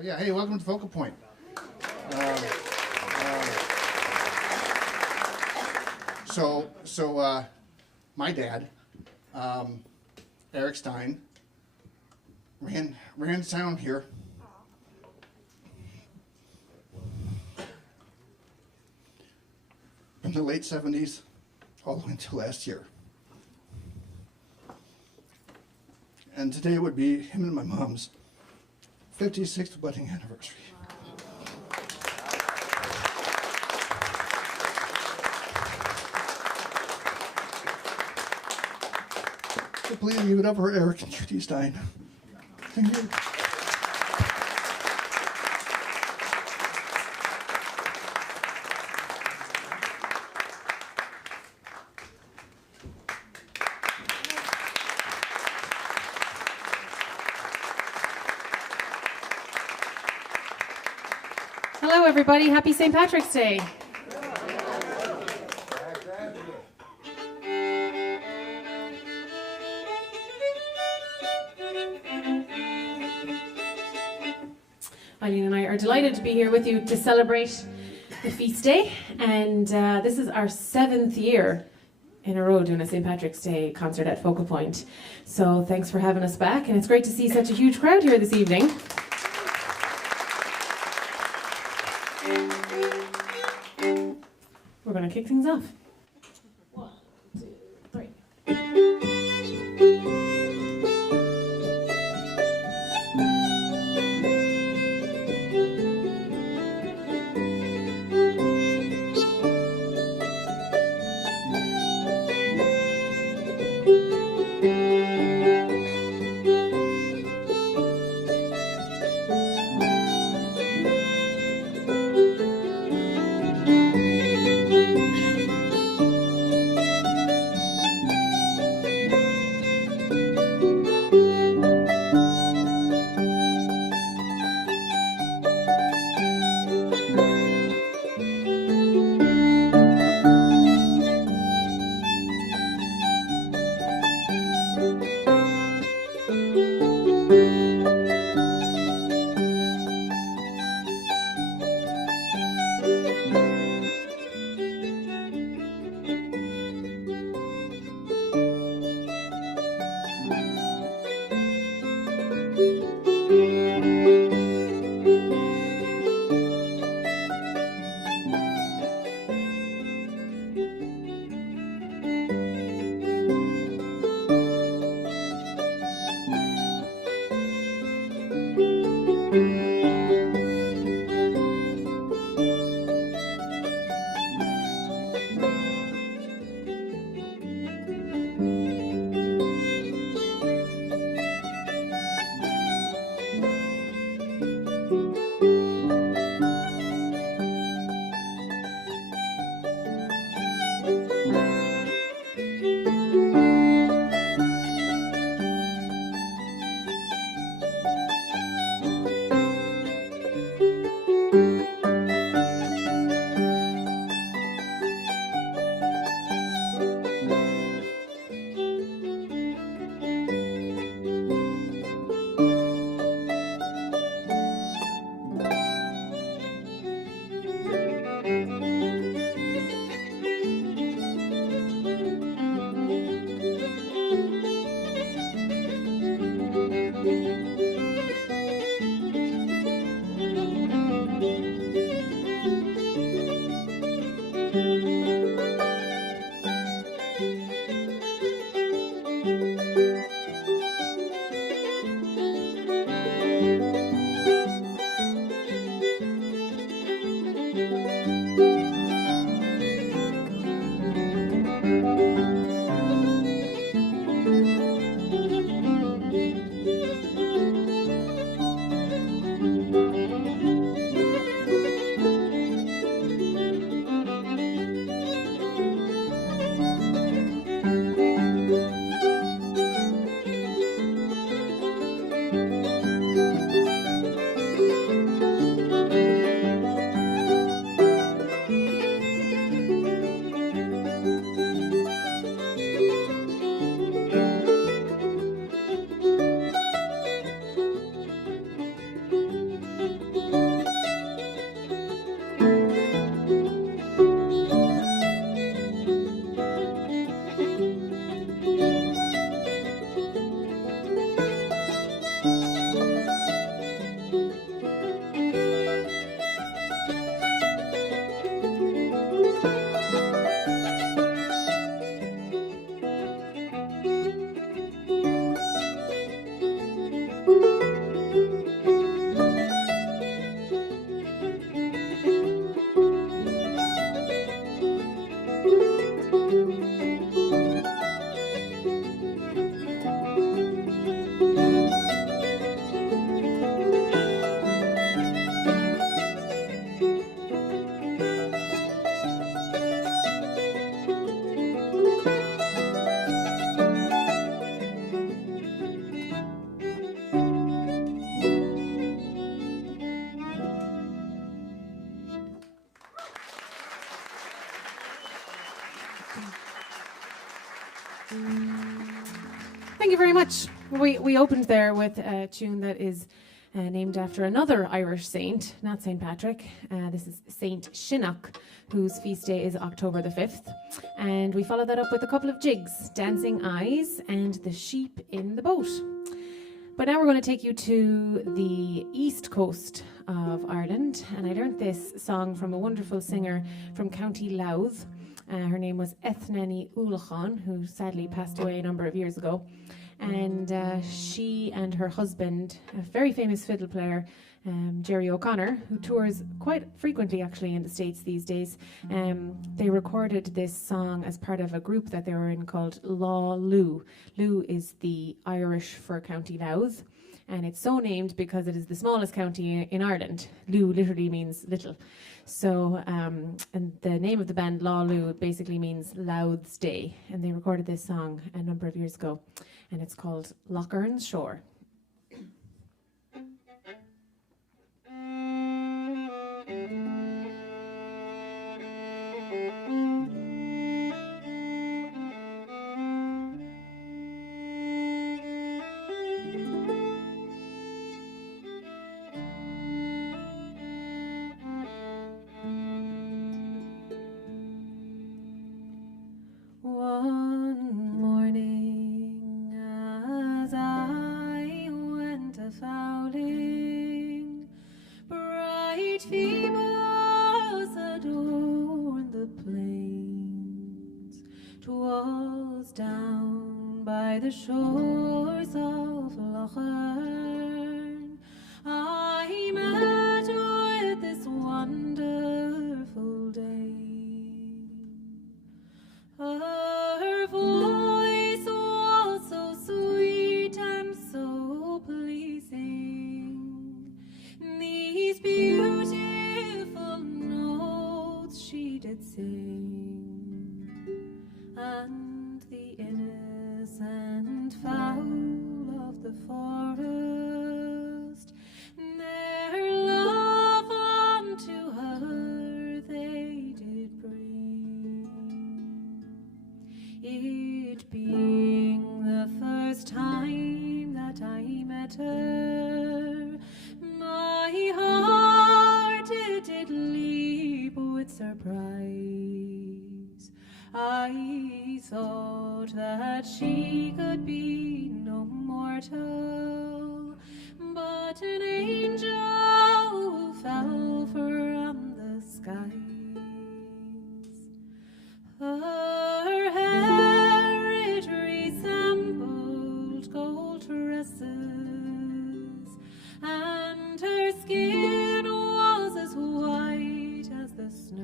So yeah, hey, welcome to Focal Point. My dad, Eric Stein, ran sound here. In the late 70s, all the way until last year. And today would be him and my mom's 56th wedding anniversary. So please give it up for Eric and Judy Stein. Thank you. Hello everybody, happy St. Patrick's Day. Eileen and I are delighted to be here with you to celebrate the feast day, and this is our 7th year in a row doing a St. Patrick's Day concert at Focal Point. So thanks for having us back, and it's great to see such a huge crowd here this evening. We're going to kick things off. 1, 2, 3. Thank you very much. We opened there with a tune that is named after another Irish saint, not St. Patrick. This is Saint Shinnock, whose feast day is October the 5th. And we followed that up with a couple of jigs, Dancing Eyes and The Sheep in the Boat. But now we're going to take you to the east coast of Ireland. And I learned this song from a wonderful singer from County Louth. Her name was Ethnani Ulachan, who sadly passed away a number of years ago. And she and her husband, a very famous fiddle player, Jerry O'Connor, who tours quite frequently actually in the States these days, they recorded this song as part of a group that they were in called Law Lou. Lou is the Irish for County Louth, and it's so named because it is the smallest county in Ireland. Lou literally means little. So, and the name of the band, Law Lou, basically means Louth's Day. And they recorded this song a number of years ago, and it's called Lochern's Shore. Down by the shores of Lochern, I met with this wonderful dame. Her voice was so sweet and so pleasing. These beautiful notes she did sing, and the innocent fowl of the forest, their love unto her they did bring. It being the first time that I met her, my heart it did leap with surprise. I thought that she could be no mortal, but an angel who fell from the skies. Her hair it resembled gold tresses, and her skin was as white as the snow,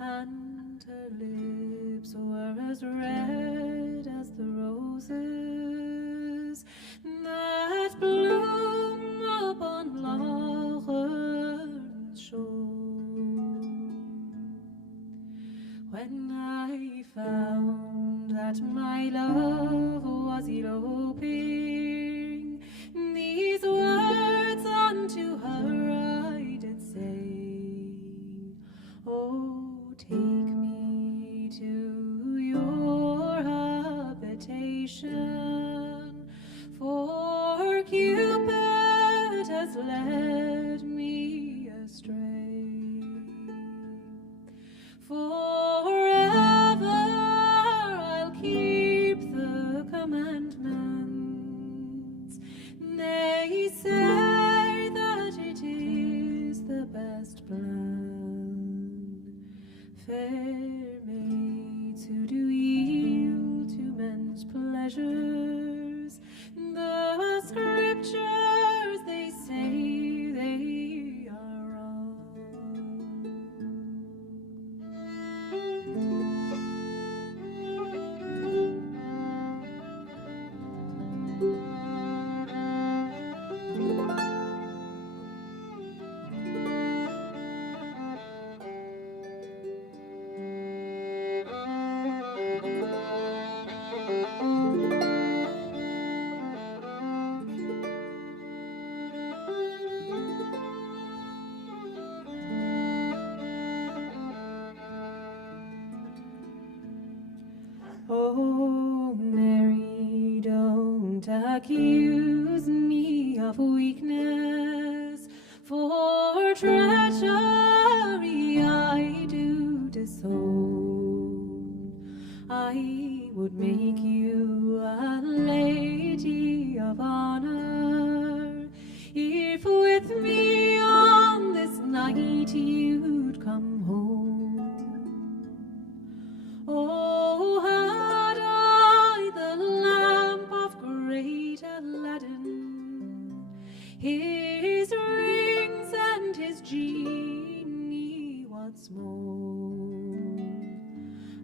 and her lips were as red as the roses that bloom upon Lochern's shore. When I found that my love was eloping, these words unto her I did say, oh, take me to your habitation, for Cupid has led me astray. Forever I'll keep the commandments. They say that it is the best plan. Oh, Mary, don't accuse me of weakness, for treachery I do disown. I would make you a lady of honor, if with me on this night you'd come home. Oh, had I the lamp of great Aladdin, his rings and his genie once more,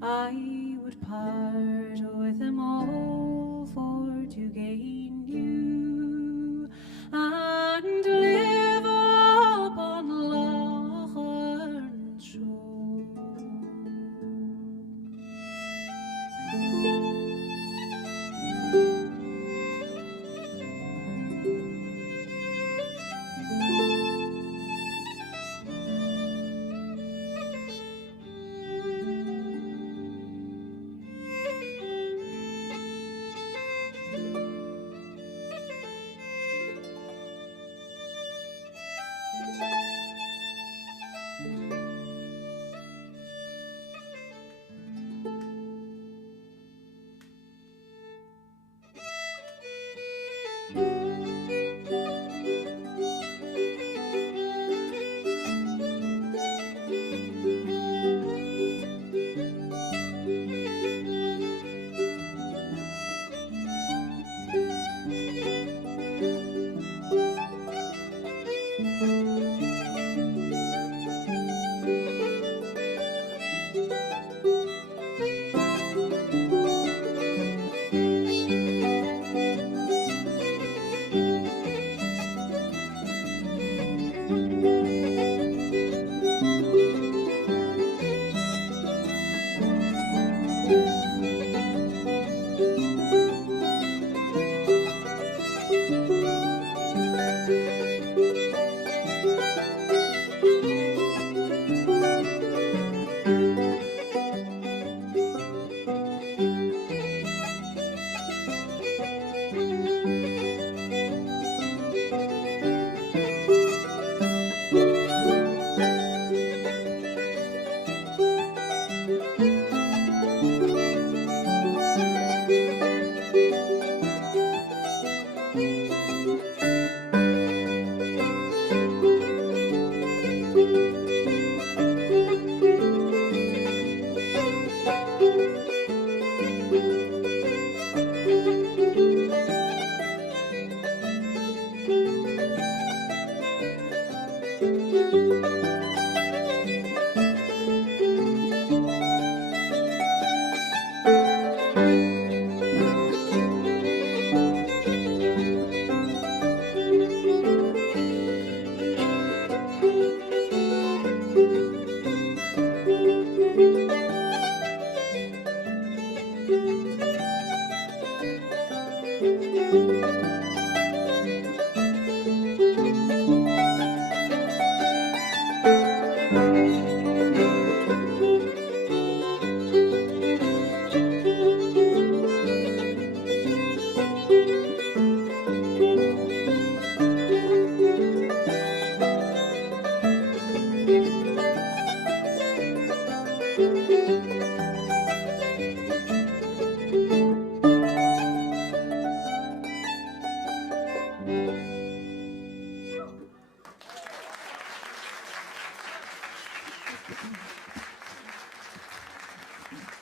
I would part with them all for to gain you and live upon Lochern's shore.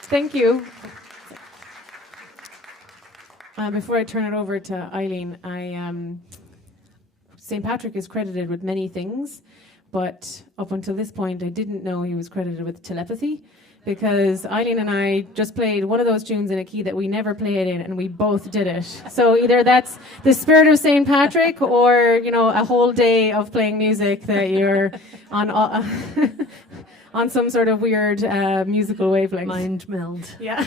Thank you. Before I turn it over to Eileen, St. Patrick is credited with many things, but up until this point, I didn't know he was credited with telepathy, because Eileen and I just played one of those tunes in a key that we never played in, and we both did it. So either that's the spirit of St. Patrick, or a whole day of playing music that you're on on some sort of weird musical wavelength. Mind meld. Yeah.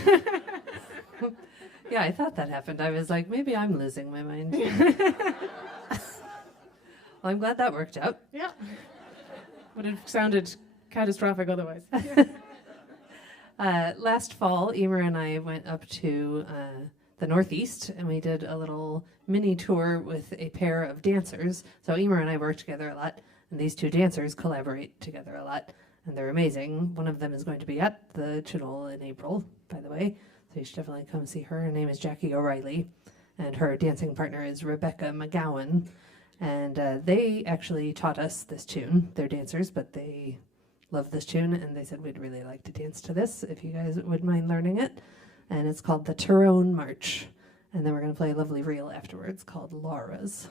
Yeah, I thought that happened. I was like, maybe I'm losing my mind. Well, I'm glad that worked out. Yeah. Would have sounded catastrophic otherwise. Last fall, Eimear and I went up to the Northeast, and we did a little mini tour with a pair of dancers. So Eimear and I work together a lot, and these two dancers collaborate together a lot, and they're amazing. One of them is going to be at the Cheoil in April, by the way, so you should definitely come see her. Her name is Jackie O'Reilly, and her dancing partner is Rebecca McGowan, and they actually taught us this tune. They're dancers, but they love this tune, and they said we'd really like to dance to this if you guys would mind learning it. And it's called the Tyrone March. And then we're going to play a lovely reel afterwards called Laura's.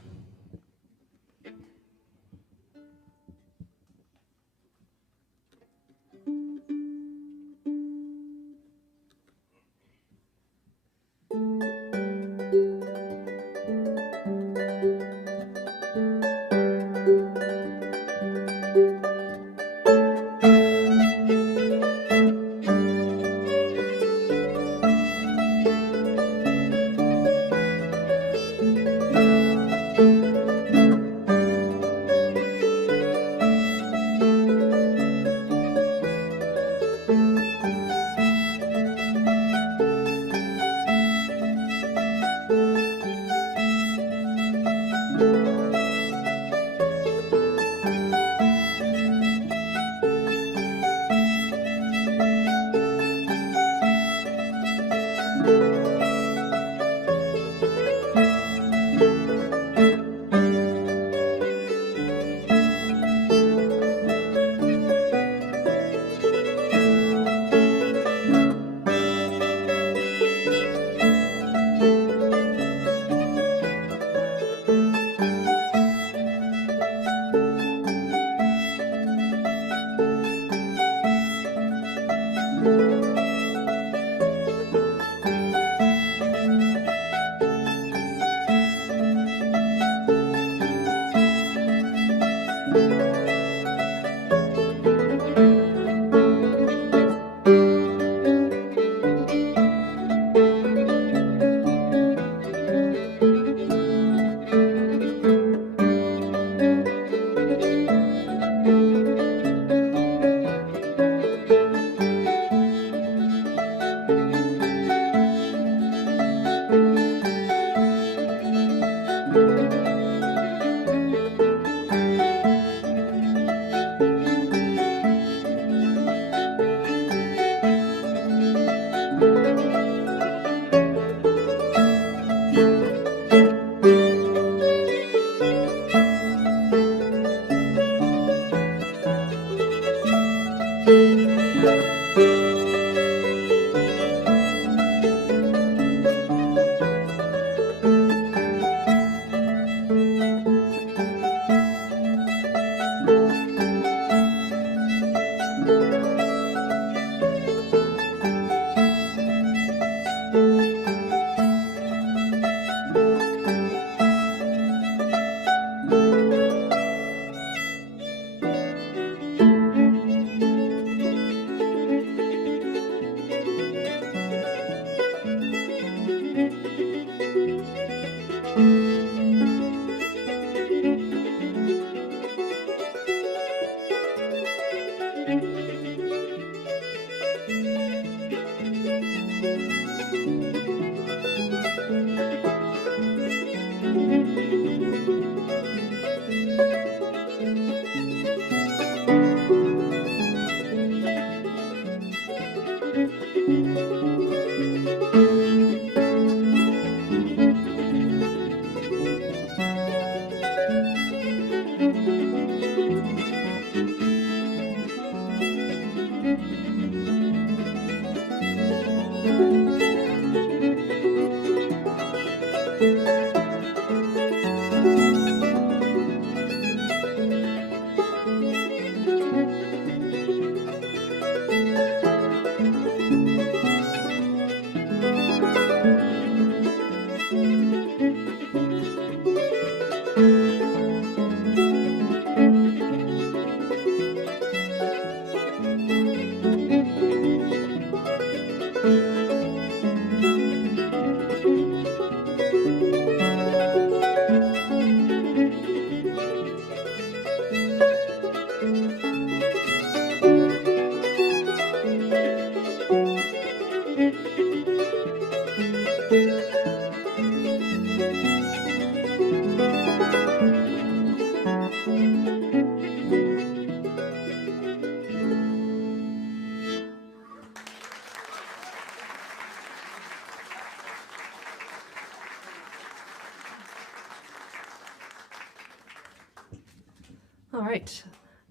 All right.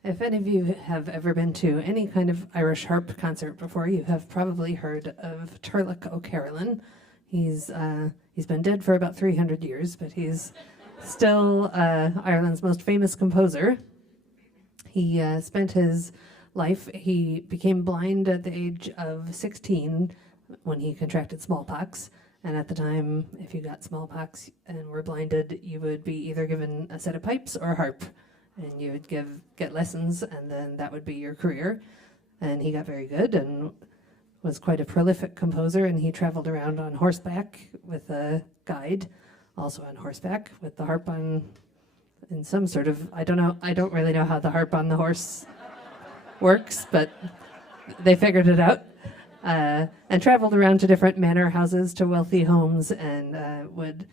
If any of you have ever been to any kind of Irish harp concert before, you have probably heard of Turlough O'Carolan. He's been dead for about 300 years, but he's still Ireland's most famous composer. He spent his life, he became blind at the age of 16 when he contracted smallpox. And at the time, if you got smallpox and were blinded, you would be either given a set of pipes or a harp. And you would get lessons, and then that would be your career. And he got very good and was quite a prolific composer, and he traveled around on horseback with a guide, also on horseback with the harp on, in some sort of, I don't really know how the harp on the horse works, but they figured it out. And traveled around to different manor houses, to wealthy homes, and would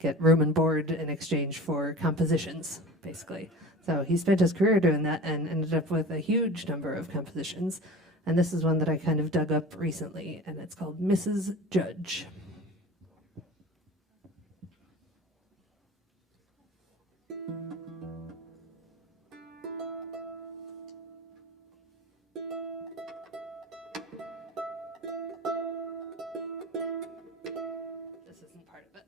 get room and board in exchange for compositions, basically. So he spent his career doing that and ended up with a huge number of compositions. And this is one that I kind of dug up recently, and it's called Mrs. Judge. This isn't part of it.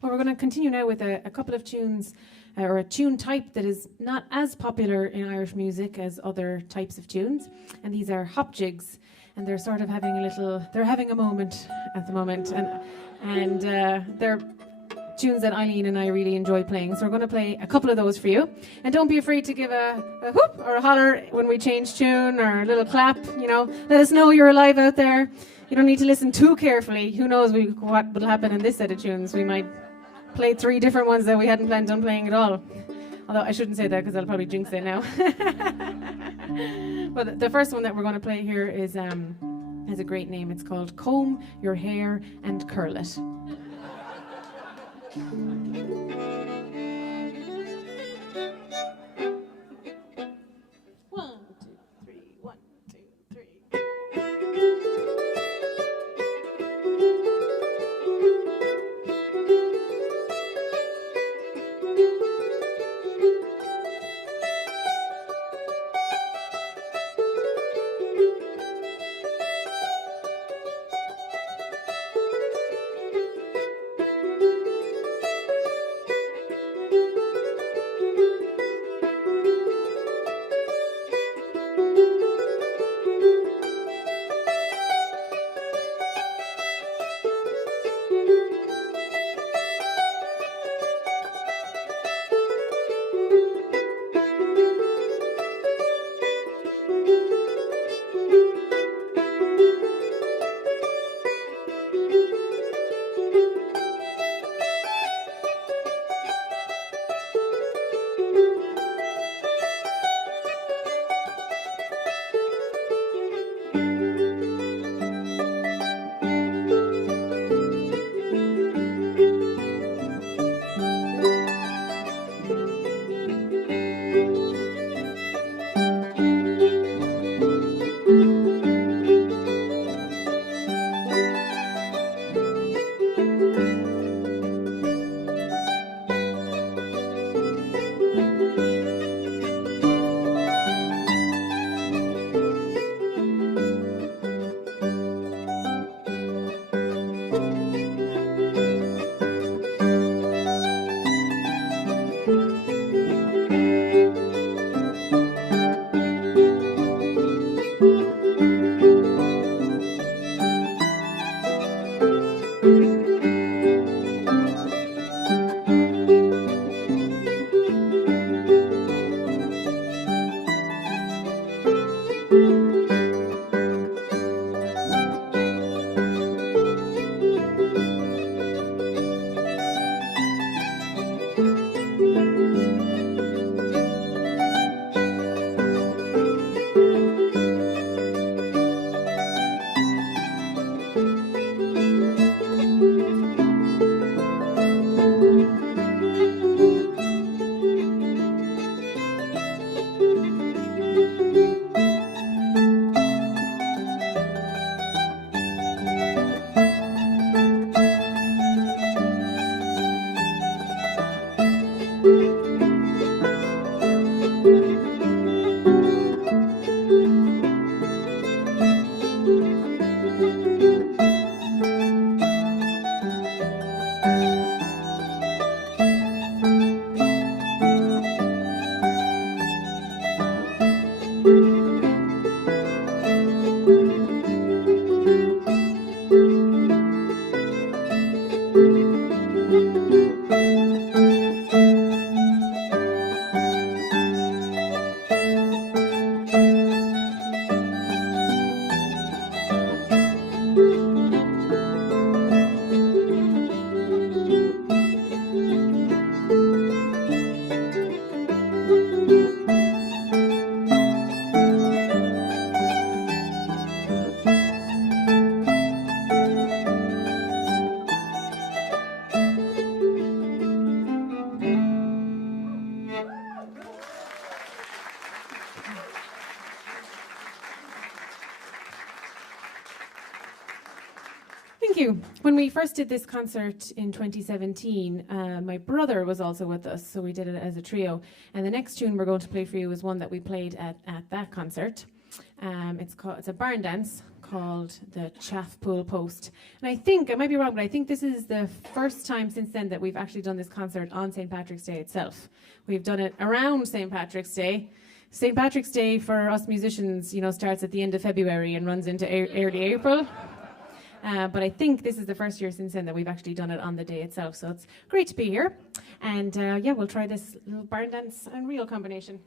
Well, we're going to continue now with a couple of tunes, or a tune type that is not as popular in Irish music as other types of tunes, and these are hop jigs, and they're sort of they're having a moment at the moment, and they're tunes that Eileen and I really enjoy playing, so we're going to play a couple of those for you. And don't be afraid to give a whoop or a holler when we change tune, or a little clap, let us know you're alive out there. You don't need to listen too carefully. Who knows what will happen in this set of tunes. We might play 3 different ones that we hadn't planned on playing at all. Although I shouldn't say that because I'll probably jinx it now. But the first one that we're going to play here has a great name. It's called Comb Your Hair and Curl It. Thank you. When we first did this concert in 2017, my brother was also with us, so we did it as a trio. And the next tune we're going to play for you is one that we played at that concert. It's a barn dance called the Chaff Pool Post. And I think, I might be wrong, but I think this is the first time since then that we've actually done this concert on St. Patrick's Day itself. We've done it around St. Patrick's Day. St. Patrick's Day for us musicians, starts at the end of February and runs into early April. But I think this is the first year since then that we've actually done it on the day itself. So it's great to be here. And we'll try this little barn dance and reel combination.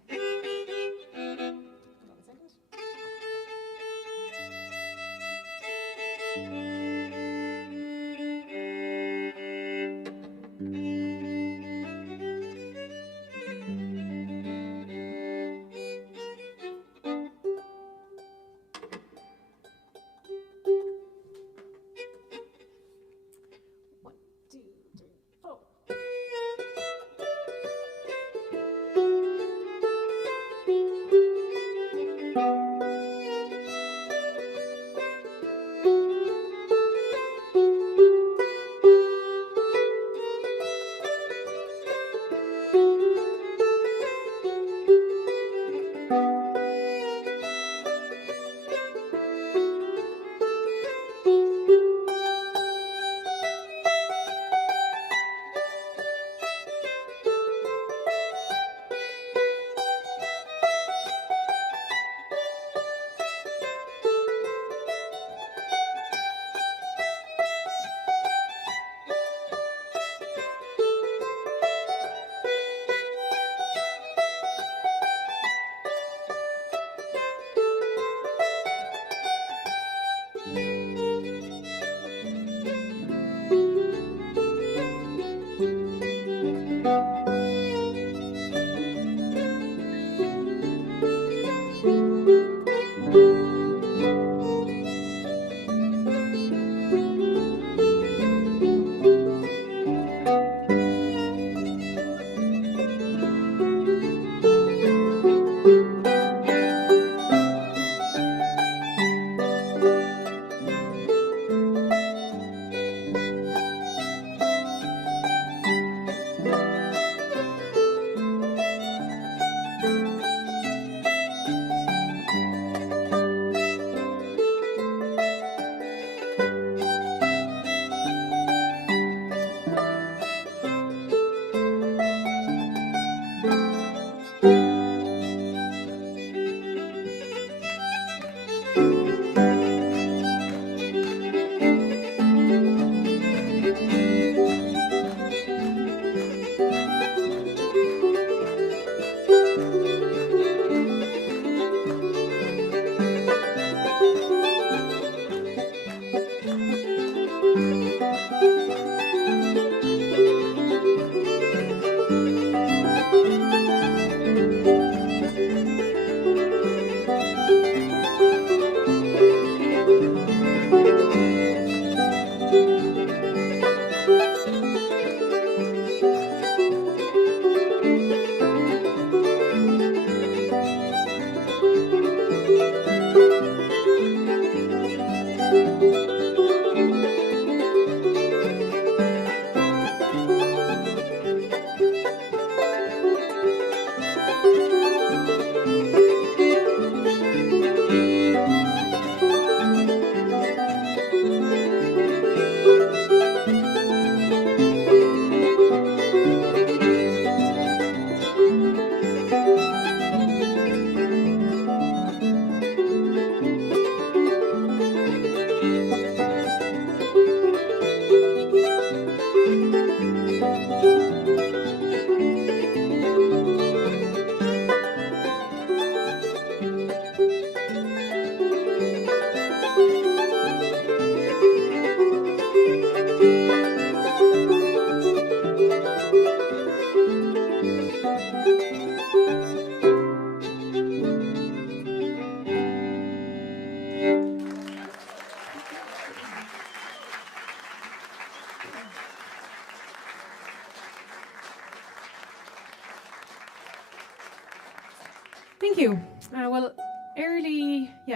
Thank you.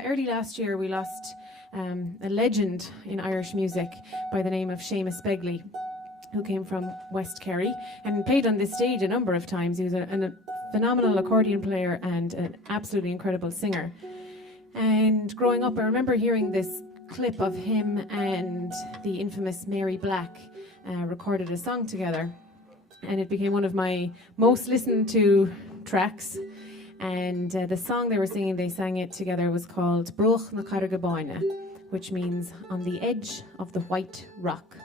Early last year we lost a legend in Irish music by the name of Seamus Begley, who came from West Kerry and played on this stage a number of times. He was a phenomenal accordion player and an absolutely incredible singer. And growing up, I remember hearing this clip of him and the infamous Mary Black recorded a song together. And it became one of my most listened to tracks. And the song they were singing, they sang it together, was called Broch na Cargaboine, which means on the edge of the white rock.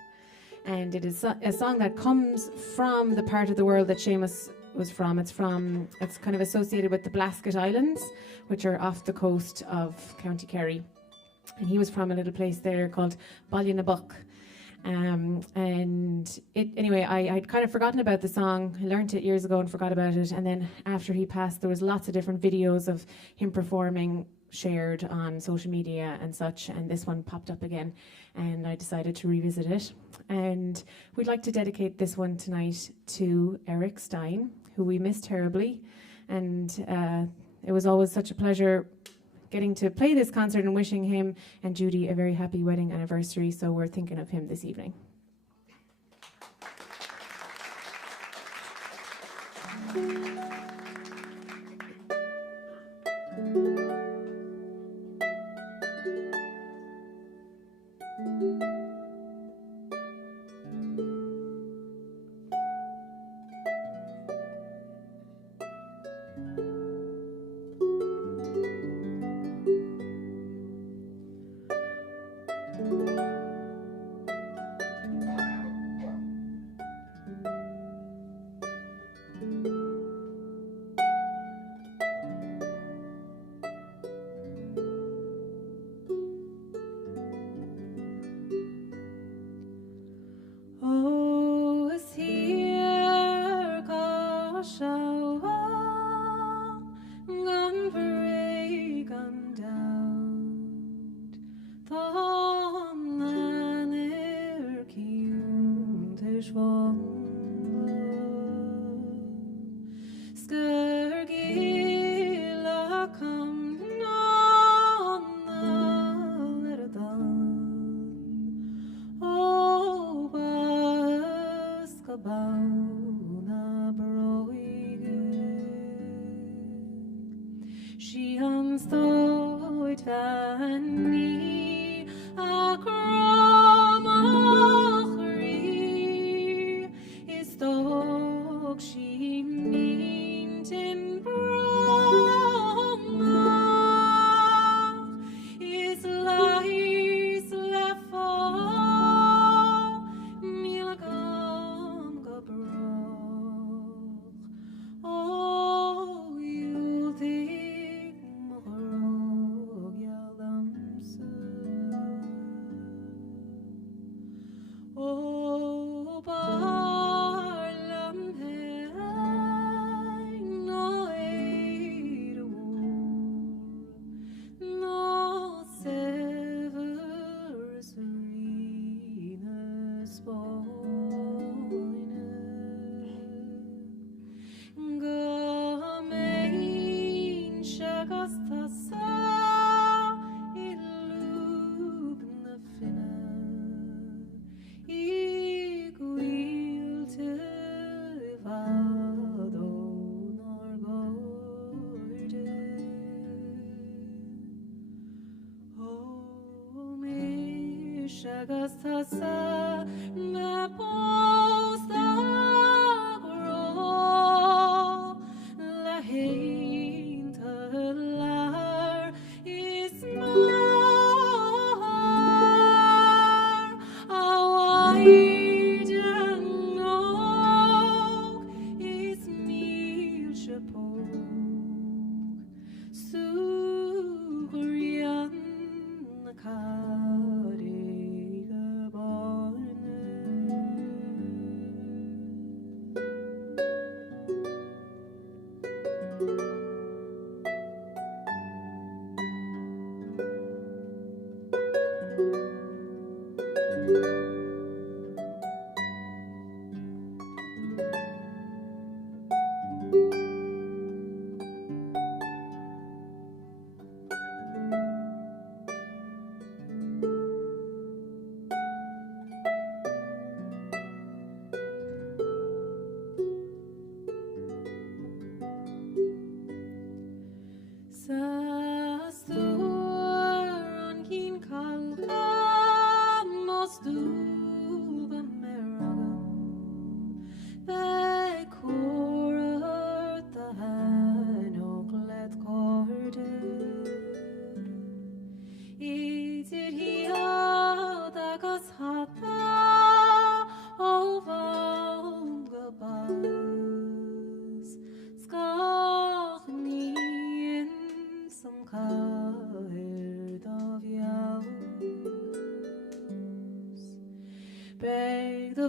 And it is a song that comes from the part of the world that Seamus was from. It's kind of associated with the Blasket Islands, which are off the coast of County Clare. And he was from a little place there called Ballynabuck. And anyway, I'd kind of forgotten about the song. I learned it years ago and forgot about it. And then after he passed, there was lots of different videos of him performing shared on social media and such. And this one popped up again, and I decided to revisit it. And we'd like to dedicate this one tonight to Eric Stein, who we miss terribly. And it was always such a pleasure getting to play this concert and wishing him and Judy a very happy wedding anniversary. So we're thinking of him this evening.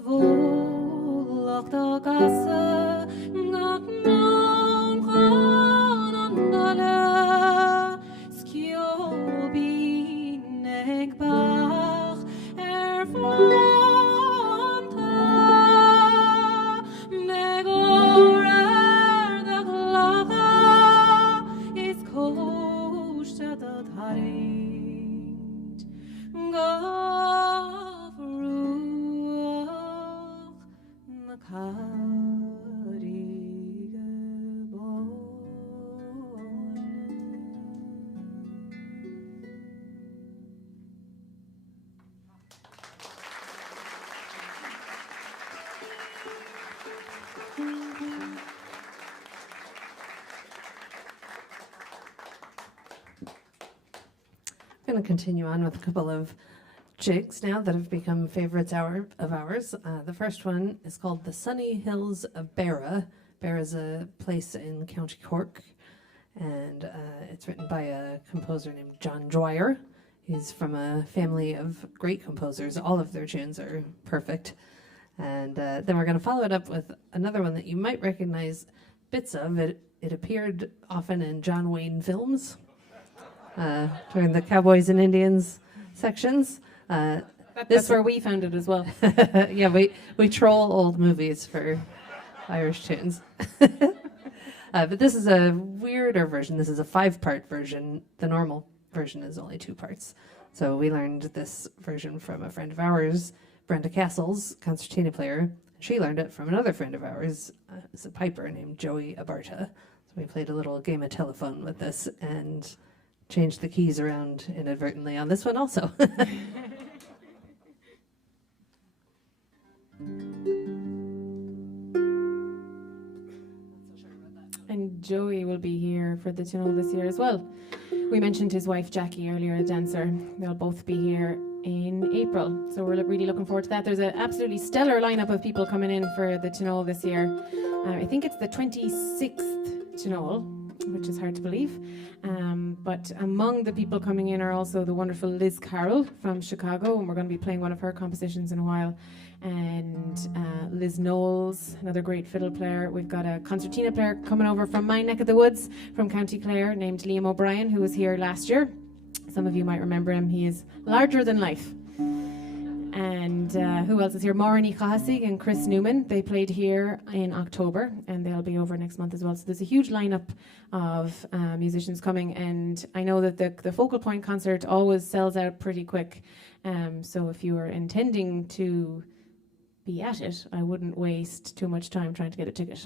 volach da gasse nach non kanandale Ceoil bin eg bach fronta meg orer da glacha is kosta da harit gafruach na karige bon. I'm going to continue on with a couple of jigs now that have become favorites of ours. The first one is called The Sunny Hills of Beara. Beara is a place in County Cork, and it's written by a composer named John Dwyer. He's from a family of great composers. All of their tunes are perfect. And then we're going to follow it up with another one that you might recognize bits of. It appeared often in John Wayne films during the Cowboys and Indians sections. That's where we found it as well. Yeah, we troll old movies for Irish tunes. But this is a weirder version. This is a 5-part version. The normal version is only 2 parts. So we learned this version from a friend of ours, Brenda Castles, concertina player. She learned it from another friend of ours, a piper named Joey Abarta. So we played a little game of telephone with this and changed the keys around inadvertently on this one also. And Joey will be here for the Tunnel this year as well. We mentioned his wife Jackie earlier, a dancer. They'll both be here in April, so we're really looking forward to that. There's an absolutely stellar lineup of people coming in for the Tunnel this year. I think it's the 26th Tunnel, which is hard to believe. But among the people coming in are also the wonderful Liz Carroll from Chicago, and we're going to be playing one of her compositions in a while. And Liz Knowles, another great fiddle player. We've got a concertina player coming over from my neck of the woods, from County Clare, named Liam O'Brien, who was here last year. Some of you might remember him. He is larger than life. And who else is here? Maureen Kahasig and Chris Newman. They played here in October, and they'll be over next month as well. So there's a huge lineup of musicians coming, and I know that the Focal Point concert always sells out pretty quick. So if you are intending to be at it, I wouldn't waste too much time trying to get a ticket.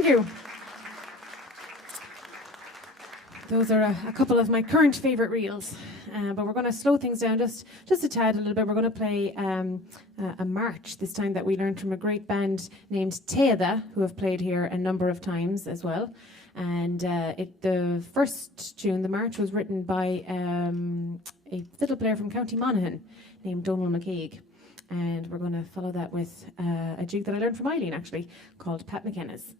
Thank you. Those are a couple of my current favourite reels, but we're going to slow things down just a tad, a little bit. We're going to play a march this time that we learned from a great band named Teada, who have played here a number of times as well. And the first tune, the march, was written by a fiddle player from County Monaghan named Donal McCaig. And we're going to follow that with a jig that I learned from Eileen, actually, called Pat McKenna's.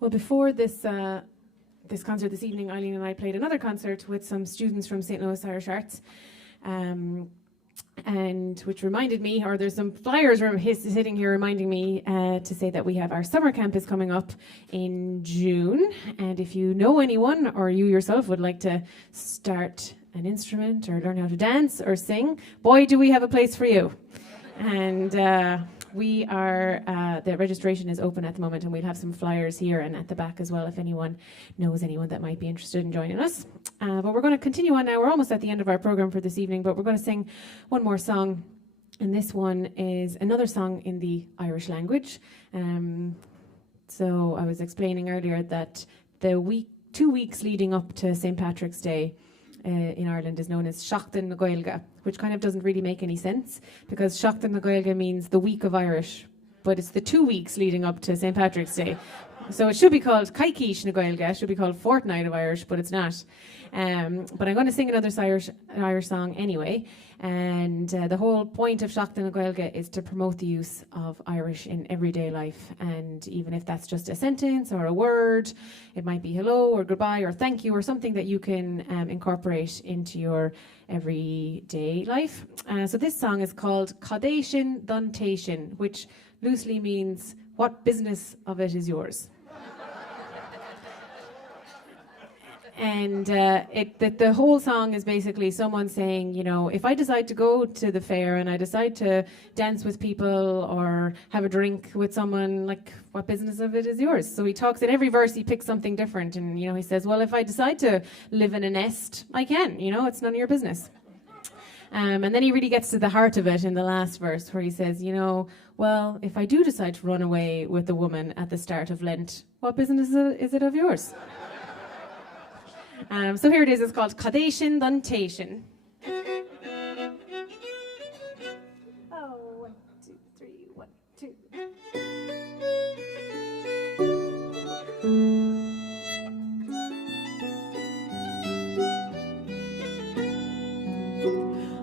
Well, before this concert this evening, Eileen and I played another concert with some students from St. Irish Arts, and which reminded me, or there's some flyers sitting here reminding me to say that we have our summer camp is coming up in June, and if you know anyone or you yourself would like to start an instrument or learn how to dance or sing, boy, do we have a place for you. And we are, the registration is open at the moment, and we'll have some flyers here and at the back as well if anyone knows anyone that might be interested in joining us. But we're going to continue on now. We're almost at the end of our program for this evening, but we're going to sing one more song. And this one is another song in the Irish language. So I was explaining earlier that the 2 weeks leading up to St. Patrick's Day in Ireland is known as Seachtain na Gaeilge, which kind of doesn't really make any sense, because Seachtain na Gaeilge means the week of Irish, but it's the 2 weeks leading up to St. Patrick's Day. So it should be called Caiceach na Gaeilge, it should be called Fortnight of Irish, but it's not. But I'm going to sing another Irish song anyway. And the whole point of Seachtain na Gaeilge is to promote the use of Irish in everyday life. And even if that's just a sentence or a word, it might be hello or goodbye or thank you or something that you can incorporate into your everyday life. So this song is called Cadéishin Duntation, which loosely means what business of it is yours. And the whole song is basically someone saying, you know, if I decide to go to the fair and I decide to dance with people or have a drink with someone, like, what business of it is yours? So he talks in every verse, he picks something different. And, you know, he says, well, if I decide to live in a nest, I can, you know, it's none of your business. And then he really gets to the heart of it in the last verse where he says, you know, well, if I do decide to run away with a woman at the start of Lent, what business is it of yours? So here it is, it's called Cadéishin Duntation. Oh, 1, 2, 3, 1, 2.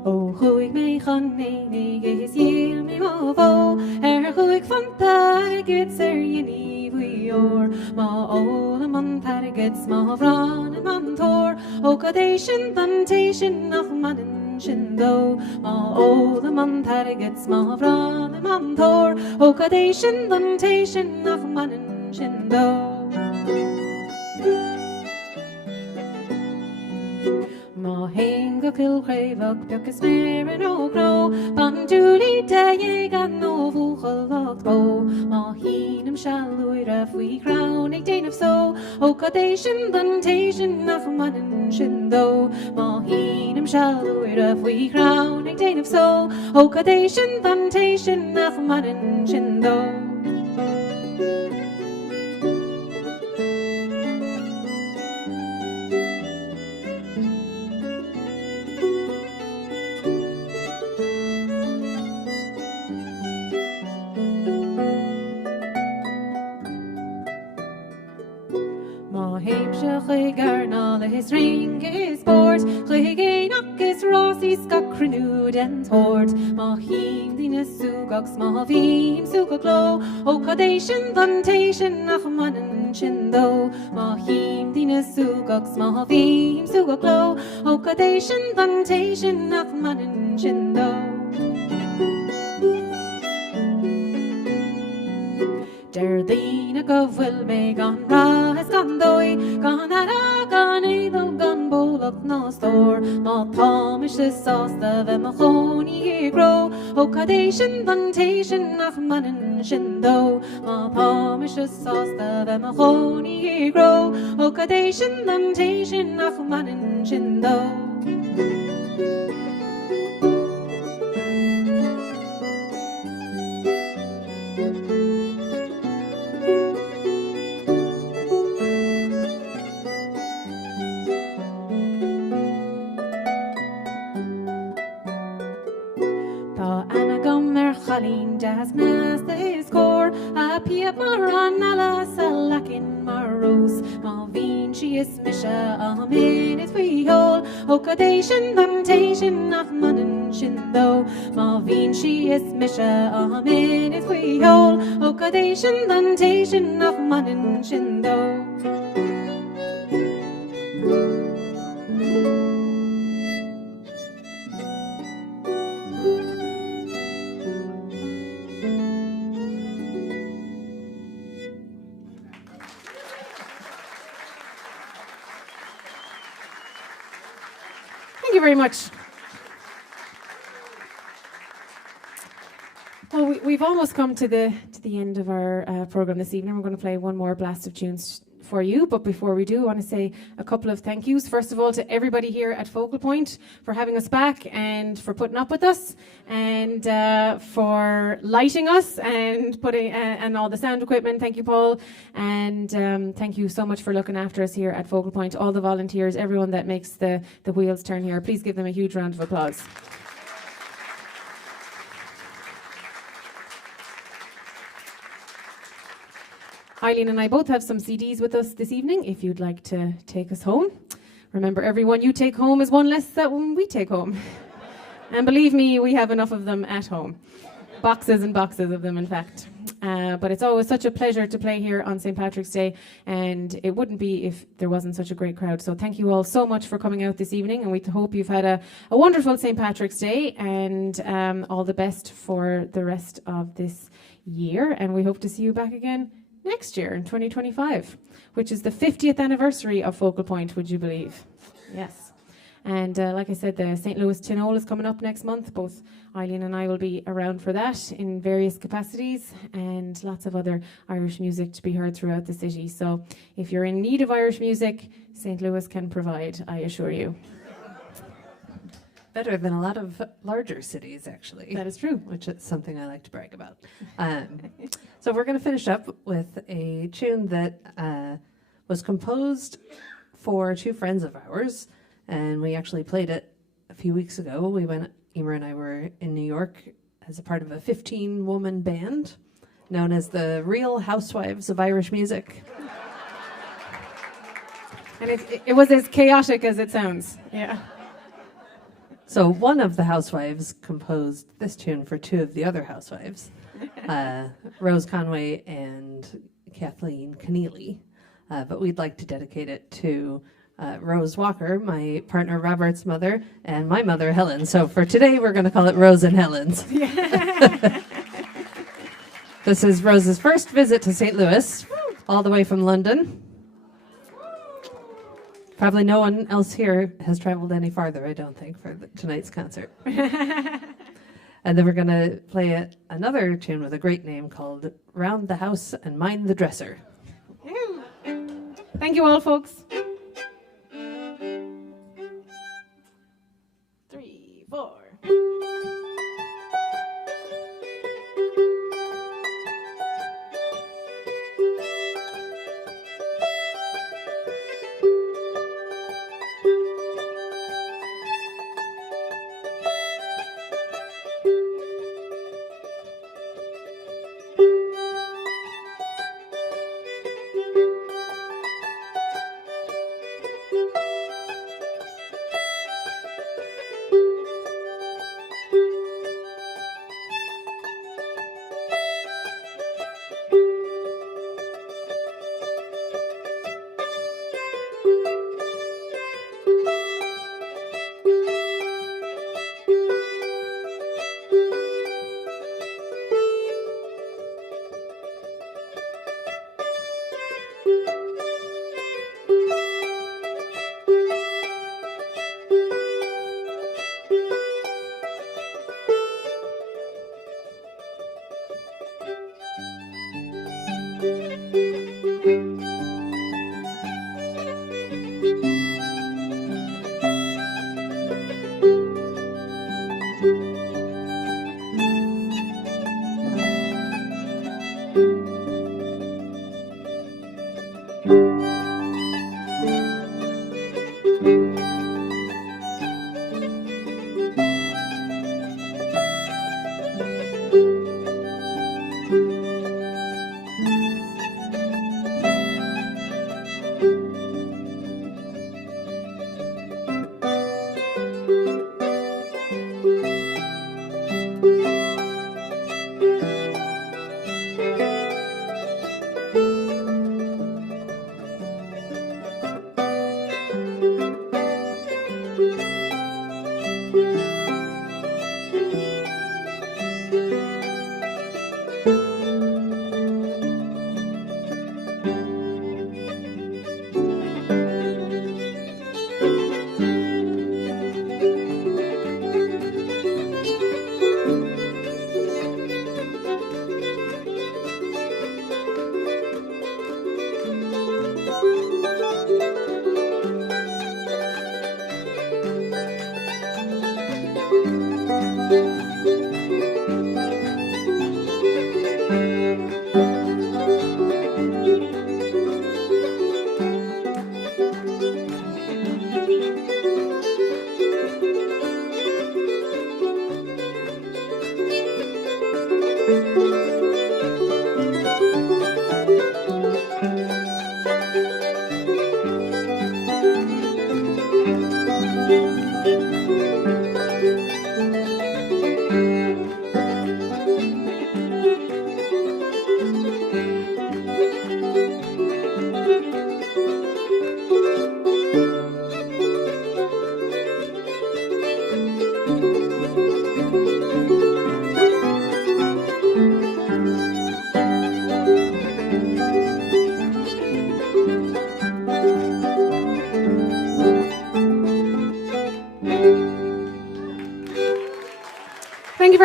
Oh, chuig mé chan ménig is hier mé má bó, chuig van targets yini bhuior, má óla man targets má bhran and man tor, oh Cadéishin Duntation nach manin shindo, má óla man targets má bhran and man tor, oh Cadéishin Duntation nach manin shindo. Má hain go kilcravach begus mérin ó gro, ban Julie de gan nó bhúchal vach bo, má hínam shalúir a fhui crown ag déanamh so, ó Cadéishin Duntation nach manin shindo, má hínam shalúir a fhui crown ag déanamh so, ó Cadéishin Duntation nach manin shindo. Chuig arnal his ring is board, chuig éach is Rossy scacrenúd and hord, má hím dína súgags má bhím súga gló, ó Cadéishin Duntation nach manin shindo, má hím dína súgags má bhím súga gló, ó Cadéishin Duntation nach manin shindo. Der dína go bhfuil mé gan ráthas gan dói, gan ara gan éadal gan bólach ná stór, má támis is sásta bheith má chóní gro, ó Cadéishin Duntation nach manin shindo, má támis is sásta bheith má chóní gro, ó Cadéishin Duntation nach manin shindo. Eileen das nas the score, a piap maran ala salakin maros, ma vin she is misha a minute we hole, o Cadéishin Duntation nach manin shindo, ma vin she is misha a minute we hole, o Cadéishin Duntation nach manin shindo. Thank you very much. Well, we've almost come to the end of our program this evening. We're going to play one more blast of tunes for you. But before we do, I want to say a couple of thank yous. First of all, to everybody here at Focal Point for having us back and for putting up with us, and for lighting us and putting and all the sound equipment. Thank you, Paul. And thank you so much for looking after us here at Focal Point. All the volunteers, everyone that makes the wheels turn here. Please give them a huge round of applause. Eileen and I both have some CDs with us this evening if you'd like to take us home. Remember, every one you take home is one less that one we take home. And believe me, we have enough of them at home. Boxes and boxes of them, in fact. But it's always such a pleasure to play here on St. Patrick's Day, and it wouldn't be if there wasn't such a great crowd. So thank you all so much for coming out this evening, and we hope you've had a wonderful St. Patrick's Day, and all the best for the rest of this year. And we hope to see you back again next year in 2025, which is the 50th anniversary of Focal Point, would you believe? Yes. And like I said, the St. Louis Cheoil is coming up next month. Both Eileen and I will be around for that in various capacities, and lots of other Irish music to be heard throughout the city. So if you're in need of Irish music, St. Louis can provide, I assure you. Better than a lot of larger cities, actually. That is true. Which is something I like to brag about. So we're going to finish up with a tune that was composed for two friends of ours, and we actually played it a few weeks ago. Eimear and I were in New York as a part of a 15-woman band known as the Real Housewives of Irish Music. And it was as chaotic as it sounds. Yeah. So one of the housewives composed this tune for two of the other housewives, Rose Conway and Kathleen Keneally. But we'd like to dedicate it to Rose Walker, my partner Robert's mother, and my mother Helen. So for today, we're going to call it Rose and Helen's. This is Rose's first visit to St. Louis, all the way from London. Probably no one else here has traveled any farther, I don't think, for tonight's concert. And then we're going to play another tune with a great name called Round the House and Mind the Dresser. Thank you all, folks. 3, 4.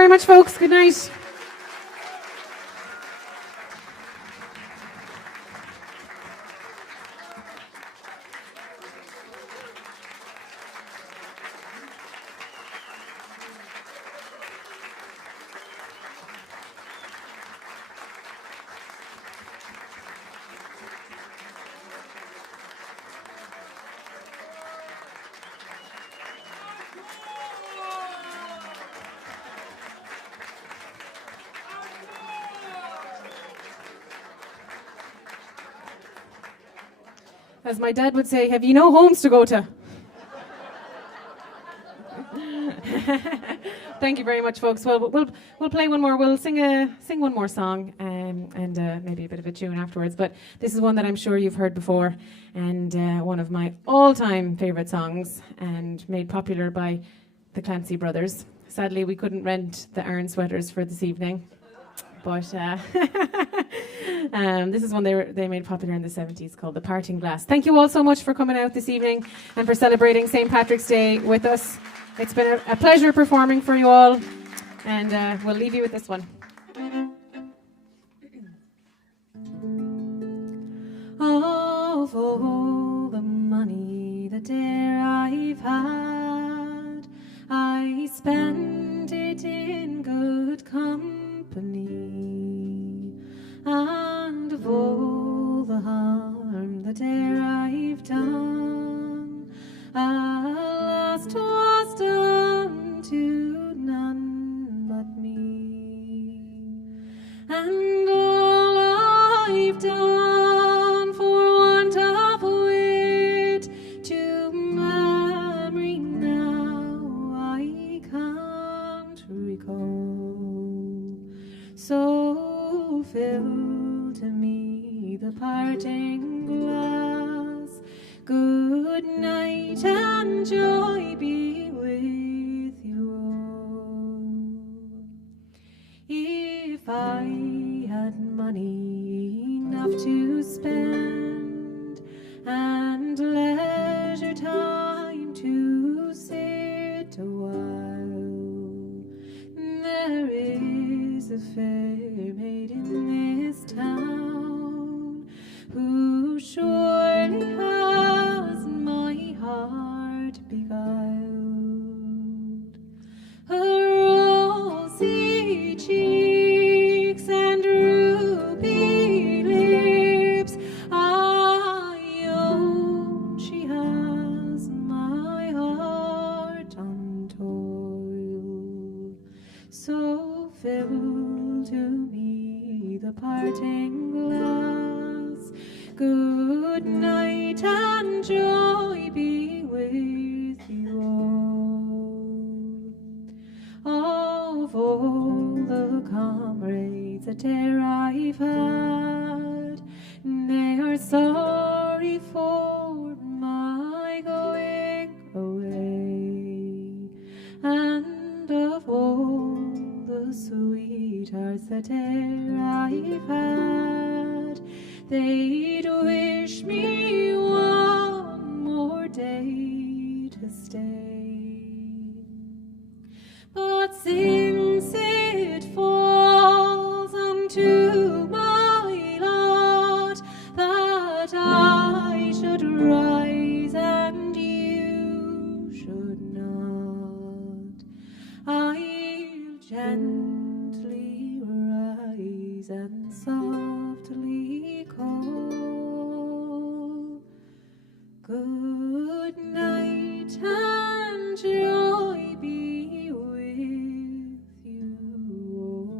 very much, folks. Good night. As my dad would say, have you no homes to go to? Thank you very much, folks. Well, we'll play one more. We'll sing one more song and maybe a bit of a tune afterwards. But this is one that I'm sure you've heard before, and one of my all-time favourite songs, and made popular by the Clancy brothers. Sadly, we couldn't rent the iron sweaters for this evening, but this is one they made popular in the 70s, called The Parting Glass. Thank you all so much for coming out this evening and for celebrating St. Patrick's Day with us. It's been a pleasure performing for you all, and we'll leave you with this one. Of all the money that dear I've had, I spent it in good company, and of all the harm that dear I've done, alas, 'twas done to none but me. And all I've done for want of wit to memory now I can't recall. So fill to me the parting glass. Good night and joy be with you all. If I had money enough to spend and leisure time to sit a while, there is a fair maid in this town who surely has my heart beguiled. Her rosy cheeks and ruby lips, I own she has my heart untold. So fill to me the parting glass. Good night and joy be with you all. Of all the comrades that e'er I've had, they are sorry for my going away. And of all the sweethearts that e'er I've had, they'd wish me one more day to stay. But since it falls unto my lot that I should rise and you should not, I'll gently rise and softly call. Good night and joy be with you all.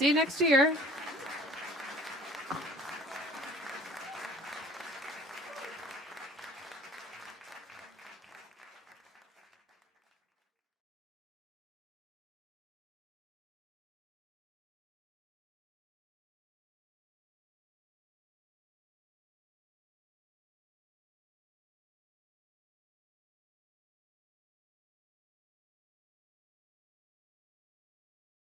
See you next year.